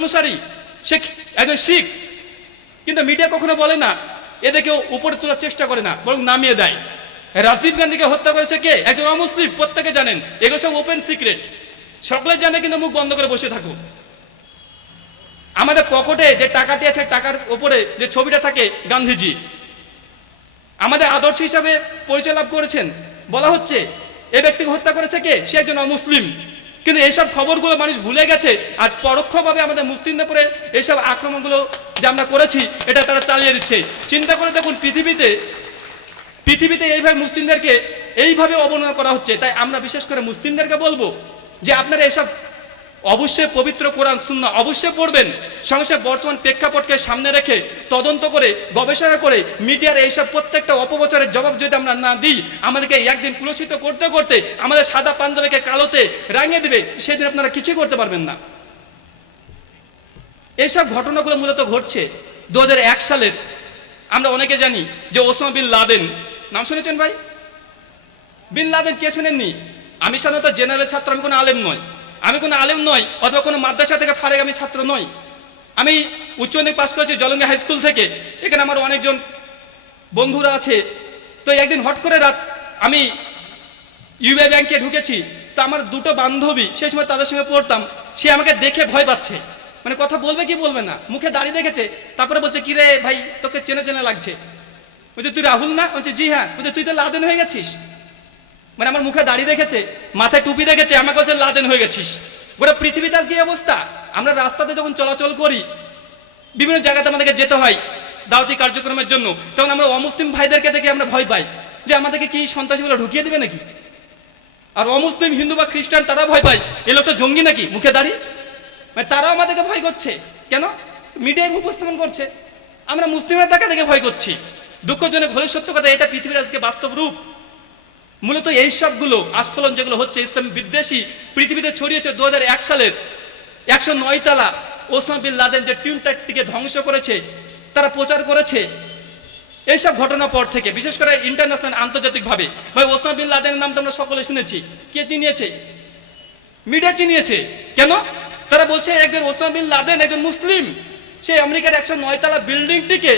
অনুসারী, সে একজন শিখ, কিন্তু মিডিয়া কখনো বলে না, এদেরকেও উপরে তোলার চেষ্টা করে না, বরং নামিয়ে দেয়। রাজীব গান্ধীকে হত্যা করেছে কে? একজন অমুসলিম, প্রত্যেকে জানেন, এগুলো সব ওপেন সিক্রেট, সকলে জানে, কিন্তু মুখ বন্ধ করে বসে থাকুক। আমাদের পকেটে যে টাকাটি আছে, টাকার উপরে যে ছবিটা থাকে গান্ধীজি, আমাদের আদর্শ হিসাবে পরিচয় লাভ করেছেন। বলা হচ্ছে এই ব্যক্তিকে হত্যা করেছে কে? সে একজন অমুসলিম, কিন্তু এইসব খবরগুলো মানুষ ভুলে গেছে, আর পরোক্ষভাবে আমাদের মুসলিমদের উপরে এইসব আক্রমণগুলো যে আমরা করেছি, এটা তারা চালিয়ে দিচ্ছে। চিন্তা করে দেখুন, পৃথিবীতে এইভাবে মুসলিমদেরকে এইভাবে অবমাননা করা হচ্ছে। তাই আমরা বিশেষ করে মুসলিমদেরকে বলবো যে আপনারা এইসব অবশ্যই পবিত্র কোরআন সুন্নাহ অবশ্যই পড়বেন, সঙ্গে বর্তমান প্রেক্ষাপটকে সামনে রেখে তদন্ত করে গবেষণা করে মিডিয়ার এইসব প্রত্যেকটা অপপ্রচারের জবাব যদি আমরা না দিই, আমাদেরকে একদিন কুলসিত করতে করতে আমাদের সাদা পাঞ্জাবিকে কালোতে রাঙিয়ে দেবে, সেদিন আপনারা কিছুই করতে পারবেন না। এইসব ঘটনাগুলো মূলত ঘটছে 2001 সালের। আমরা অনেকে জানি যে ওসামা বিন লাদেন, নাম শুনেছেন ভাই? বিন লাদেন কে শুনেননি? আমি সাধারণত জেনারেল ছাত্র, আমি কোনো আলেম নয়, অথবা কোনো মাদ্রাসা থেকে ফারেগামী ছাত্র নই। আমি উচ্চ মাধ্যমিক পাস করেছি জলঙ্গি হাই স্কুল থেকে। এখানে আমার অনেকজন বন্ধুরা আছে। তো একদিন হট করে রাত আমি ইউবিআই ব্যাংকে ঢুকেছি। তো আমার দুটো বান্ধবী, সেই সময় তাদের সঙ্গে পড়তাম, সে আমাকে দেখে ভয় পাচ্ছে, মানে কথা বলবে কি বলবে না, মুখে দাঁড়িয়ে দেখেছে। তারপরে বলছে, কি রে ভাই, তোকে চেনা চেনা লাগছে। বলছে, তুই রাহুল না? বলছে, জি হ্যাঁ। বলছে, তুই তো লাদেন হয়ে গেছিস। মানে আমার মুখে দাড়ি দেখেছে, মাথায় টুপি দেখেছে, আমাকে বলছে লাদেন হয়ে গেছিস। গোটা পৃথিবীতে আজকে এই অবস্থা। আমরা রাস্তাতে যখন চলাচল করি, বিভিন্ন জায়গাতে আমাদেরকে যেতে হয় দাওয়াতি কার্যক্রমের জন্য, তখন আমরা অমুসলিম ভাইদেরকে দেখে আমরা ভয় পাই যে আমাদেরকে কি সন্ত্রাসীগুলো ঢুকিয়ে দিবে নাকি। আর অমুসলিম হিন্দু বা খ্রিস্টান তারা ভয় পায়, এই লোকটা জঙ্গি নাকি, মুখে দাড়ি। মানে তারাও আমাদেরকে ভয় করছে কেন? মিডিয়ায় উপস্থাপন করছে, আমরা মুসলিমরা তাকে দেখে ভয় করছি। দুঃখজনক হলে সত্য কথা, এটা পৃথিবীর আজকে বাস্তব রূপ। মূলত এই সবগুলো আস্ফলন যেগুলো হচ্ছে, ইসলাম বিদ্বেষী পৃথিবীতে ছড়িয়েছে 2001 সালের 109 তলা ওসামা বিন লাদেন যে টিমটাকে ধ্বংস করেছে, তারা প্রচার করেছে। এইসব ঘটনার পর থেকে বিশেষ করে ইন্টারন্যাশনাল, আন্তর্জাতিকভাবে, ভাই ওসামা বিন লাদেনের নাম তো আমরা সকলে শুনেছি। কে চিনিয়েছে? মিডিয়া চিনিয়েছে। কেন? তারা বলছে একজন ওসামা বিন লাদেন একজন মুসলিম, সেই আমেরিকার 109 তলা বিল্ডিংটিকে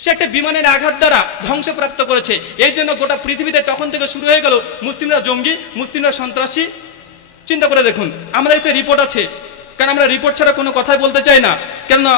সে একটা বিমানের আঘাত দ্বারা ধ্বংসপ্রাপ্ত করেছে। এই জন্য গোটা পৃথিবীতে তখন থেকে শুরু হয়ে গেল মুসলিমরা জঙ্গি, মুসলিমরা সন্ত্রাসী। চিন্তা করে দেখুন, আমাদের কাছে রিপোর্ট আছে, কারণ আমরা রিপোর্ট ছাড়া কোনো কথাই বলতে চাই না। কেননা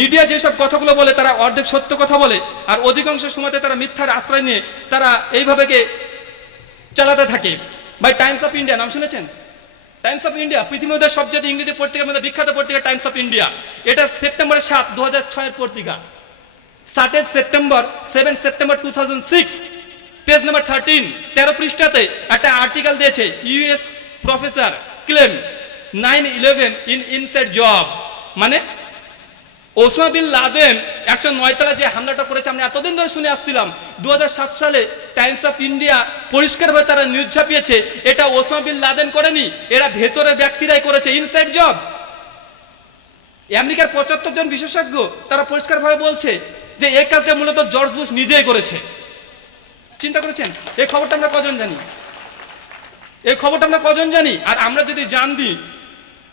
মিডিয়া যেসব কথাগুলো বলে তারা অর্ধেক সত্য কথা বলে, আর অধিকাংশ সময়তে তারা মিথ্যার আশ্রয় নিয়ে তারা এইভাবেকে চালাতে থাকে। ভাই টাইমস অফ ইন্ডিয়া নাম শুনেছেন? টাইমস অফ ইন্ডিয়া পৃথিবীর মধ্যে সবচেয়ে ইংরেজি পত্রিকার মধ্যে বিখ্যাত পত্রিকা টাইমস অফ ইন্ডিয়া। এটা সেপ্টেম্বর 7, 2006 পত্রিকা। 7 সেপ্টেম্বর 2006, পেজ নাম্বার 13 পৃষ্ঠাতে একটা আর্টিকেল দিয়েছে, US professor claim 9/11 in inside job. মানে ওসামা বিন লাদেন 109 তলা যে হামলাটা করেছে, আমরা এতদিন ধরে শুনে আসছিলাম। 2007 সালে টাইমস অফ ইন্ডিয়া পরিষ্কারভাবে তারা নিউজ ছাপিয়েছে, এটা ওসামা বিন লাদেন করেনি, এরা ভেতরের ব্যক্তিরাই করেছে, ইনসাইড জব। আমেরিকার 75 জন বিশেষজ্ঞ তারা পরিষ্কারভাবে বলছে যে এই কাজটা মূলত জর্জ বুশ নিজেই করেছে। চিন্তা করেছেন? এই খবরটা আমরা কজন জানি? আর আমরা যদি জানি,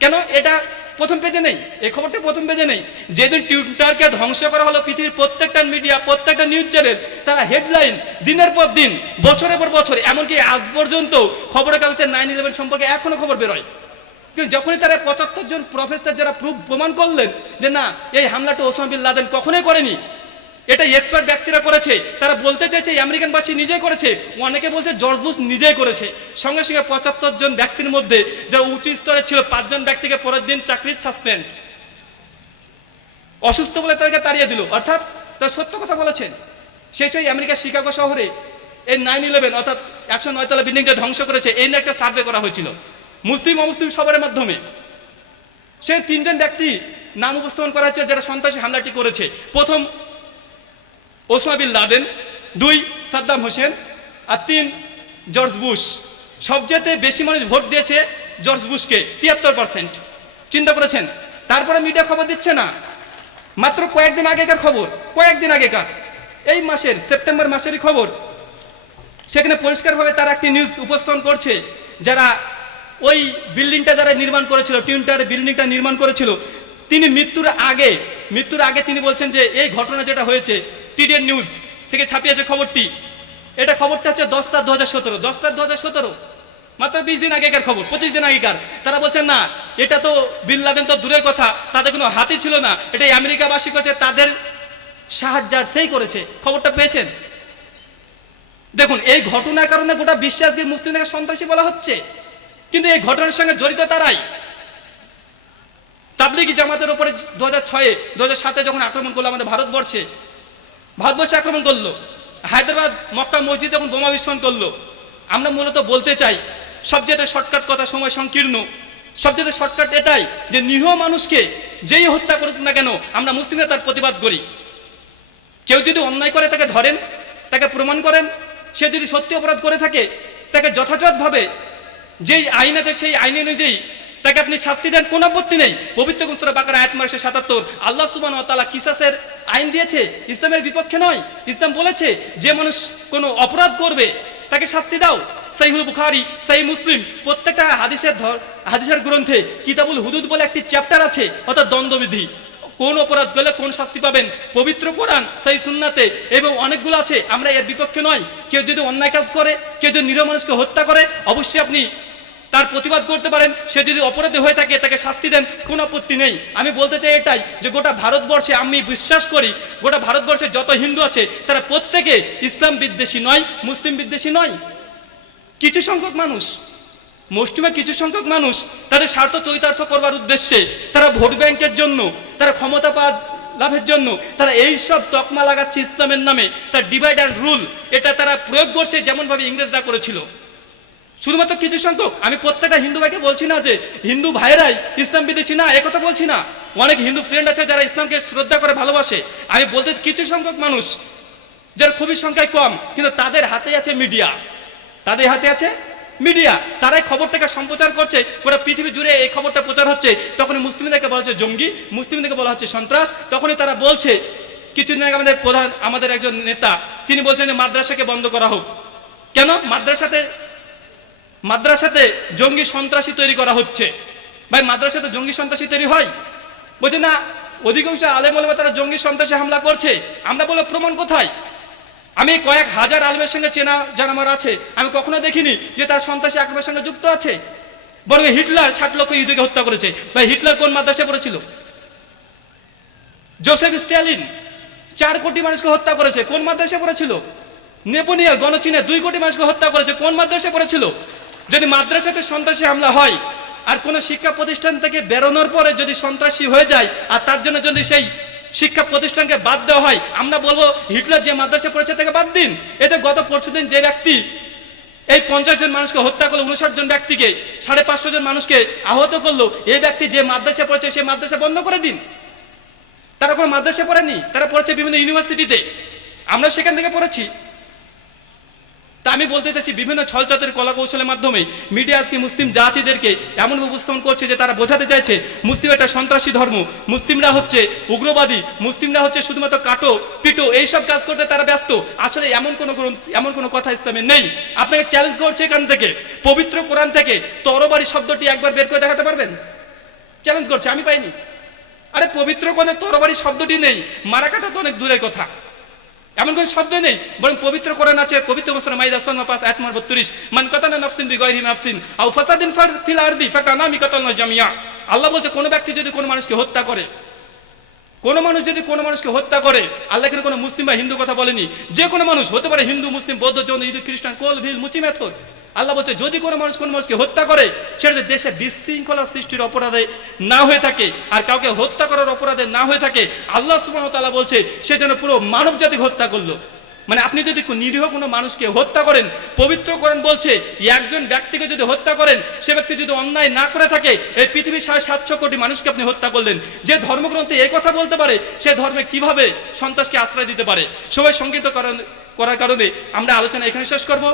কেন এটা প্রথম পেজে নেই? এই খবরটা প্রথম পেজে নেই। যেদিন টুইটারকে ধ্বংস করা হলো, পৃথিবীর প্রত্যেকটা মিডিয়া, প্রত্যেকটা নিউজ চ্যানেল, তারা হেডলাইন দিনের পর দিন, বছরের পর বছর, এমনকি আজ পর্যন্ত খবরের কাগজে 9/11 সম্পর্কে এখনো খবর বেরোয়। কিন্তু যখনই তারা 75 জন প্রফেসর যারা প্রমাণ করলেন যে না, এই হামলাটা ওসামা বিন লাদেন কখনোই করেনি, এটা এক্সপার্ট ব্যক্তিরা করেছে, তারা বলতে চাইছে আমেরিকানবাসী নিজেই করেছে, অনেকে বলছে জর্জ বুশ নিজেই করেছে। সঙ্গে সঙ্গে 75 জন ব্যক্তির মধ্যে যারা উচ্চ স্তরে ছিল, 5 জন ব্যক্তিকে পরের দিন চাকরির সাসপেন্ড, অসুস্থ বলে তাদেরকে তাড়িয়ে দিল। অর্থাৎ তারা সত্য কথা বলেছেন। সেই আমেরিকার শিকাগো শহরে এই 9/11 অর্থাৎ 109 তলা বিল্ডিংটা ধ্বংস করেছে, এই নিয়ে একটা সার্ভে করা হয়েছিল মুসলিম অমুসলিম সবার মাধ্যমে। সেই 3 জন ব্যক্তি নাম উপস্থাপন করা হয়েছে যারা সন্ত্রাসী হামলাটি করেছে। প্রথম Osama bin Laden, 2 Saddam Hussein, আর 3 জর্জ বুশ। সবচেয়ে বেশি মানুষ ভোট দিয়েছে জর্জ বুশকে, 73%। চিন্তা করেছেন? তারপরে মিডিয়া খবর দিচ্ছে না, মাত্র কয়েকদিন আগেকার খবর, এই মাসের সেপ্টেম্বর মাসেরই খবর। সেখানে পরিষ্কারভাবে তারা একটি নিউজ উপস্থাপন করছে, যারা ওই বিল্ডিংটা যারা নির্মাণ করেছিল, টুইন টাওয়ারের বিল্ডিংটা নির্মাণ করেছিল, তিনি মৃত্যুর আগে তিনি বলছেন যে এই ঘটনা যেটা হয়েছে, টিডিএন নিউজ থেকে ছাপিয়েছে খবরটি, খবরটা হচ্ছে 10/4/2017, 10/4/2017, মাত্র 20 দিন আগেকার খবর, 25 দিন আগেকার। তারা বলছেন না, এটা তো বিন লাদেন তো দূরের কথা, তাদের কোনো হাতি ছিল না, এটা আমেরিকাবাসী করেছে, তাদের সাহায্যার্থেই করেছে। খবরটা পেয়েছেন? দেখুন, এই ঘটনার কারণে গোটা বিশ্বে আজকে মুসলিমদেরকে সন্ত্রাসী বলা হচ্ছে, কিন্তু এই ঘটনার সঙ্গে জড়িত তারাই। তাবলিগি জামাতের উপরে 2006 2007 যখন আক্রমণ করলো আমাদের ভারতবর্ষে আক্রমণ করলো, হায়দ্রাবাদ মক্কা মসজিদ যখন বোমা বিস্ফোরণ করলো, আমরা মূলত বলতে চাই সবচেয়ে শর্টকাট কথা, সময় সংকীর্ণ, সবচেয়ে শর্টকাট এটাই যে নিরীহ মানুষকে যেই হত্যা করুক না কেন, আমরা মুসলিমরা তার প্রতিবাদ করি। কেউ যদি অন্যায় করে তাকে ধরেন, তাকে প্রমাণ করেন, সে যদি সত্যি অপরাধ করে থাকে তাকে যথাযথভাবে যেই আইন আছে সেই আইন অনুযায়ী তাকে আপনি শাস্তি দেন, কোনো আপত্তি নেই। পবিত্র সূরা বাকারা আয়াত নম্বর 177 আল্লাহ সুবহানাহু ওয়া তাআলা কিসাসের আইন দিয়েছে, ইসলামের বিপক্ষে নয়। ইসলাম বলেছে যে মানুষ কোনো অপরাধ করবে তাকে শাস্তি দাও। সহিহুল বুখারী, সহিহ মুসলিম, প্রত্যেকটা হাদিসের গ্রন্থে কিতাবুল হুদুদ বলে একটি চ্যাপ্টার আছে, অর্থাৎ দ্বন্দ্ববিধি, কোন অপরাধ করলে কোন শাস্তি পাবেন, পবিত্র কোরআন সহিহ সুন্নাতে এবং অনেকগুলো আছে। আমরা এর বিপক্ষে নয়। কেউ যদি অন্যায় কাজ করে, কেউ যদি নিরীহ মানুষকে হত্যা করে, অবশ্যই আপনি তার প্রতিবাদ করতে পারেন। সে যদি অপরাধী হয়ে থাকে তাকে শাস্তি দেন, কোনো আপত্তি নেই। আমি বলতে চাই এটাই যে গোটা ভারতবর্ষে আমি বিশ্বাস করি গোটা ভারতবর্ষে যত হিন্দু আছে তারা প্রত্যেকে ইসলাম বিদ্বেষী নয়, মুসলিম বিদ্বেষী নয়। কিছু সংখ্যক মানুষ, মুসলিমে কিছু সংখ্যক মানুষ তাদের স্বার্থ চরিতার্থ করবার উদ্দেশ্যে, তারা ভোট ব্যাংকের জন্য, তারা ক্ষমতা লাভের জন্য তারা এই সব তকমা লাগাচ্ছে ইসলামের নামে, তার ডিভাইড অ্যান্ড রুল, এটা তারা প্রয়োগ করছে যেমনভাবে ইংরেজরা করেছিল। শুধুমাত্র কিছু সংখ্যক, আমি প্রত্যেকটা হিন্দু ভাইকে বলছি না যে হিন্দু ভাইয়েরাই ইসলাম বিদেশি না, একথা বলছি না। অনেক হিন্দু ফ্রেন্ড আছে যারা ইসলামকে শ্রদ্ধা করে ভালোবাসে। আমি বলতে কিছু সংখ্যক মানুষ যারা খুবই সংখ্যায় কম, কিন্তু তাদের হাতে আছে মিডিয়া, তারাই খবরটাকে সম্প্রচার করছে, গোটা পৃথিবী জুড়ে এই খবরটা প্রচার হচ্ছে। তখনই মুসলিমদেরকে বলা হচ্ছে জঙ্গি, মুসলিমদেরকে বলা হচ্ছে সন্ত্রাস। তখনই তারা বলছে, কিছুদিন আগে আমাদের একজন নেতা তিনি বলছেন যে মাদ্রাসাকে বন্ধ করা হোক। কেন? মাদ্রাসাতে জঙ্গি সন্ত্রাসী তৈরি করা হচ্ছে। ভাই, মাদ্রাসাতে জঙ্গি সন্ত্রাসী তৈরি হয়? বলছে না, অধিকাংশ আলেম ওলামা তারা জঙ্গি সন্ত্রাসী হামলা করছে। আমরা বলে প্রমাণ কোথায়? আমি কয়েক হাজার আলেমের সঙ্গে চেনা জানা আমার আছে, আমি কখনো দেখিনি যে তার সন্ত্রাসী আক্রমণের সঙ্গে যুক্ত আছে। বরং হিটলার 60 লক্ষ ইহুদিকে হত্যা করেছে। ভাই, হিটলার কোন মাদ্রাসায় পড়েছিল? জোসেফ স্ট্যালিন 4 কোটি মানুষকে হত্যা করেছে, কোন মাদ্রাসায় পড়েছিল? নেপোলিয়ন গণচীনে 2 কোটি মানুষকে হত্যা করেছে, কোন মাদ্রাসায় পড়েছিল? যদি মাদ্রাসাতে সন্ত্রাসী হামলা হয় আর কোনো শিক্ষা প্রতিষ্ঠান থেকে বেরোনোর পরে যদি সন্ত্রাসী হয়ে যায় আর তার জন্য যদি সেই শিক্ষা প্রতিষ্ঠানকে বাদ দেওয়া হয়, আমরা বলবো হিটলার যে মাদ্রাসা পড়েছে তাকে বাদ দিন। এতে গত পরশুদিন যে ব্যক্তি এই 50 জন মানুষকে হত্যা করলো, 59 জন ব্যক্তিকে, 550 জন মানুষকে আহত করলো, এই ব্যক্তি যে মাদ্রাসা পড়েছে সেই মাদ্রাসা বন্ধ করে দিন। তারা কোনো মাদ্রাসা পড়েনি, তারা পড়েছে বিভিন্ন ইউনিভার্সিটিতে, আমরা সেখান থেকে পড়েছি। তা আমি বলতে চাচ্ছি, বিভিন্ন ছলচাতুরি কলা কৌশলের মাধ্যমে মিডিয়া আজকে মুসলিম জাতিদেরকে এমন উপস্থাপন করছে যে তারা বোঝাতে চাইছে মুসলিম একটা সন্ত্রাসী ধর্ম, মুসলিমরা হচ্ছে উগ্রবাদী, মুসলিমরা হচ্ছে শুধুমাত্র কাটো পিটো এইসব কাজ করতে তারা ব্যস্ত। আসলে এমন কোনো কথা ইসলামে নেই। আপনাকে চ্যালেঞ্জ করছে এখান থেকে, পবিত্র কোরআন থেকে তরবারি শব্দটি একবার বের করে দেখাতে পারবেন? চ্যালেঞ্জ করছে, আমি পাইনি। আরে পবিত্র কোরআনে তরবারি শব্দটি নেই, মারা কাটা তো অনেক দূরের কথা, এমন কোনো শব্দ নেই। বরং পবিত্র কোরআন আছে, পবিত্র সূরা মাইদা 5 আয়াত নম্বর 32, মান কাতালা নাফসিন বিগাইরি নাফসিন আও ফাসাদিন ফিল আরদি ফাকানামি কাতালনা জামিয়া। আল্লাহ বলছে কোনো ব্যক্তি যদি কোনো মানুষকে হত্যা করে, কোনো মানুষ যদি কোনো মানুষকে হত্যা করে, আল্লাহ কিন্তু কোনো মুসলিম বা হিন্দু কথা বলেনি, যে কোনো মানুষ হতে পারে, হিন্দু, মুসলিম, বৌদ্ধ, জৈন, ইহুদি, খ্রিস্টান, কোল, ভিল, মুচি, মেথর। আল্লাহ বলছে যদি কোনো মানুষকে হত্যা করে, সেটা যদি দেশে বিশৃঙ্খলা সৃষ্টির অপরাধে না হয়ে থাকে আর কাউকে হত্যা করার অপরাধে না হয়ে থাকে, আল্লাহ সুবহানাহু ওয়া তাআলা বলছে সে যেন পুরো মানব জাতিকে হত্যা করলো। মানে আপনি যদি নিরীহ কোনো মানুষকে হত্যা করেন, পবিত্র কোরআন বলছে একজন ব্যক্তিকে যদি হত্যা করেন, সে ব্যক্তি যদি অন্যায় না করে থাকে, এই পৃথিবীর 750 কোটি মানুষকে আপনি হত্যা করলেন। যে ধর্মগ্রন্থে এই কথা বলতে পারে, সে ধর্মে কিভাবে সন্ত্রাসকে আশ্রয় দিতে পারে? সবাই সংগীত করার কারণে আমরা আলোচনা এখানে শেষ করব।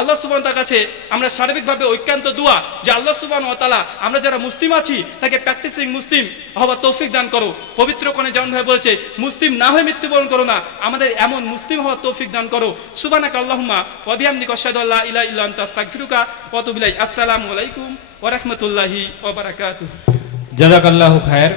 আল্লাহ সুবহানাহু ওয়া তাআলার কাছে আমরা সার্বিকভাবে ঐক্যান্ত দোয়া যে আল্লাহ সুবহানাহু ওয়া তাআলা আমরা যারা মুসলিম আছি তাকে প্র্যাকটিসিং মুসলিম হওয়ার তৌফিক দান করো। পবিত্র কোরআনে যেমনভাবে বলেছে মুসলিম না হয়ে মৃত্যুবরণ করো না, আমাদের এমন মুসলিম হওয়ার তৌফিক দান করো। সুবহানাকা আল্লাহুম্মা ওয়া বিহামদিকা আশহাদু আল্লা ইলাহা ইল্লা আনতা আস্তাগফিরুকা ওয়া আতুবু ইলাইক। আসসালামু আলাইকুম ওয়া রাহমাতুল্লাহি ওয়া বারাকাতুহু। জাযাকাল্লাহু খায়ের।